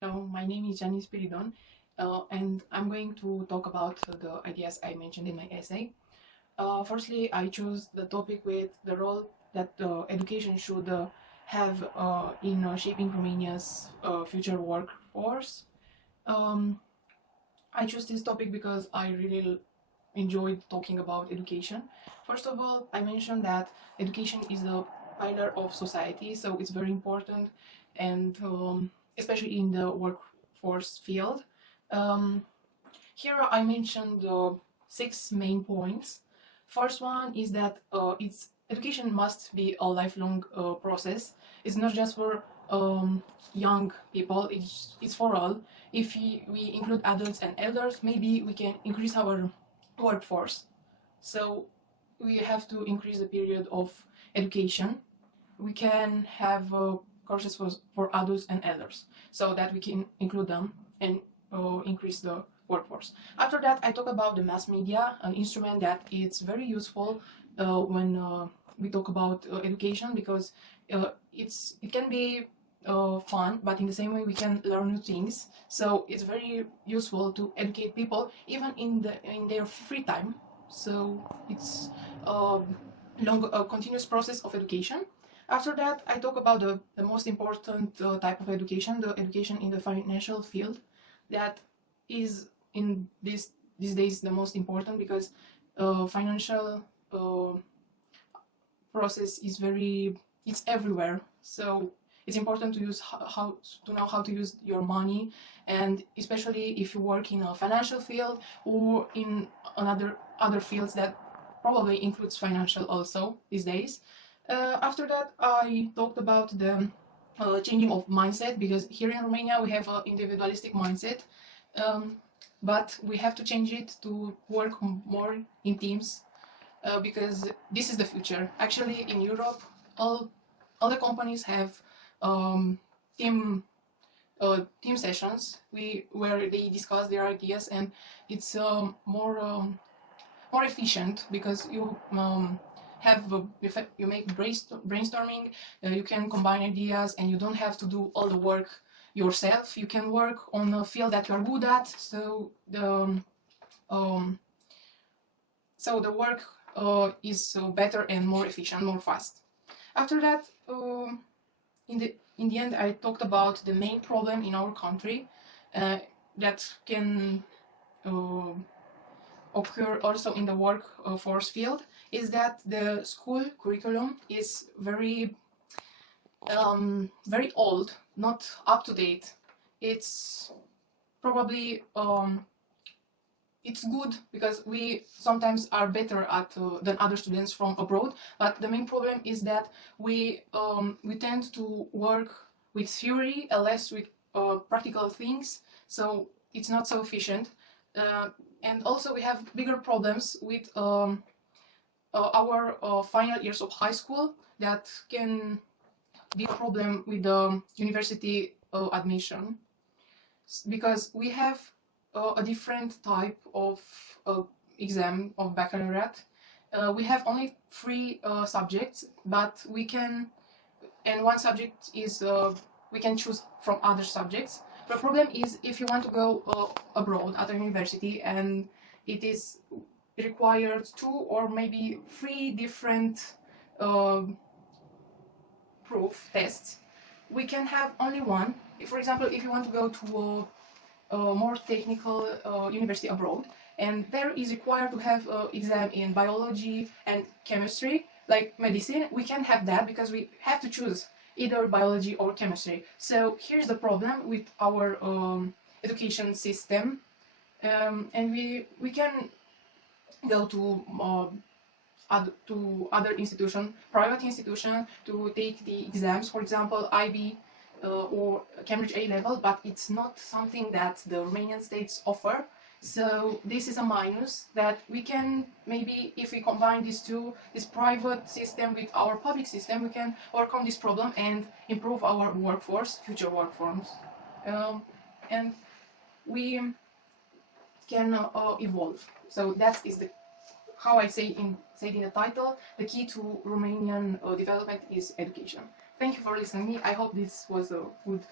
Hello, my name is Janine Spiridon, and I'm going to talk about the ideas I mentioned in my essay. Firstly, I choose the topic with the role that education should have in shaping Romania's future workforce. Um, I choose this topic because I really enjoyed talking about education. First of all, I mentioned that education is the pillar of society, so it's very important, and especially in the workforce field. Um, Here I mentioned six main points. First one is that it's education must be a lifelong process. It's not just for young people, it's for all. If we include adults and elders, maybe we can increase our workforce. So we have to increase the period of education. We can have courses for adults and elders so that we can include them and increase the workforce. After that, I talk about the mass media, an instrument that is very useful when we talk about education, because it can be fun, but in the same way we can learn new things. So it's very useful to educate people even in their free time. So it's a continuous process of education. After that, I talk about the most important type of education, the education in the financial field, that is in these days the most important, because financial process is it's everywhere. So it's important to use how to know how to use your money, and especially if you work in a financial field or in other fields that probably includes financial also these days. After that, I talked about the changing of mindset, because here in Romania we have an individualistic mindset, um, but we have to change it to work more in teams, because this is the future. Actually, in Europe, all the companies have um, team team sessions where they discuss their ideas, and it's more efficient, because you make brainstorming, you can combine ideas, and you don't have to do all the work yourself. You can work on a field that you are good at, so um, the work is better and more efficient, more fast. After that, in the end, I talked about the main problem in our country that can occur also in the workforce field, is that the school curriculum is very old, not up to date. It's probably it's good because we sometimes are better at than other students from abroad, but the main problem is that we tend to work with theory and less with practical things, so it's not so efficient. And also we have bigger problems with our final years of high school, that can be a problem with the university admission, because we have a different type of exam of baccalaureate. We have only three subjects, but we can, and one subject is we can choose from other subjects. The problem is if you want to go abroad at a university, and it is required two or maybe three different uh, proof tests, we can have only one. For example, if you want to go to a more technical university abroad, and there is required to have exam in biology and chemistry, like medicine, we can have that because we have to choose either biology or chemistry. So here's the problem with our education system, and we can go to other institution, private institution, to take the exams, for example, IB or Cambridge A level, but it's not something that the Romanian states offer. So this is a minus that we can, maybe if we combine these two, this private system with our public system, we can overcome this problem and improve our workforce, future workforce. And we can evolve. So that is the how I said in the title, the key to Romanian development is education. Thank you for listening to me. I hope this was a good